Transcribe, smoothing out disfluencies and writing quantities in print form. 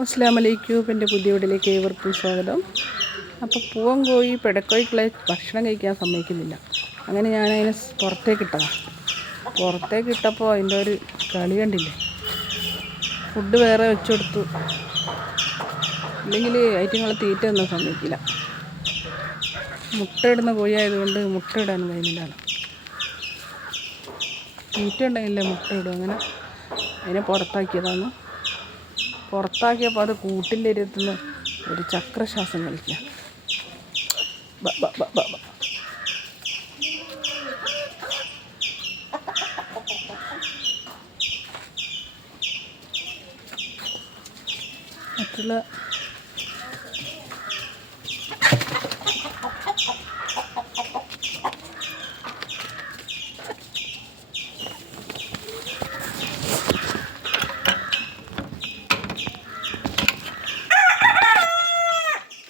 അസ്സലാമു അലൈക്കും. എൻ്റെ പുതിയ വീട്ടിലേക്ക് ഏവർക്കും സ്വാഗതം. അപ്പോൾ പൂവൻ കോഴി പിടക്കോഴിക്കുള്ള ഭക്ഷണം കഴിക്കാൻ സമ്മതിക്കുന്നില്ല. അങ്ങനെ ഞാനതിനെ പുറത്തേക്ക് ഇട്ടപ്പോൾ അതിൻ്റെ ഒരു കളി കണ്ടില്ലേ. ഫുഡ് വേറെ വെച്ചു കൊടുത്തു, ഇല്ലെങ്കിൽ ഐറ്റങ്ങൾ തീറ്റ ഒന്നും സമ്മതിക്കില്ല. മുട്ട ഇടുന്ന കോഴി ആയതുകൊണ്ട് മുട്ട ഇടാനും കഴിയുന്നില്ല. തീറ്റ ഉണ്ടെങ്കിലേ മുട്ട ഇടും. അങ്ങനെ അതിനെ പുറത്താക്കിയതാണ്. പുറത്താക്കിയപ്പോൾ അത് കൂട്ടിൻ്റെ ഇരുത്തുനിന്ന് ഒരു ചക്രശ്വാസം കളിക്കുക. മറ്റുള്ള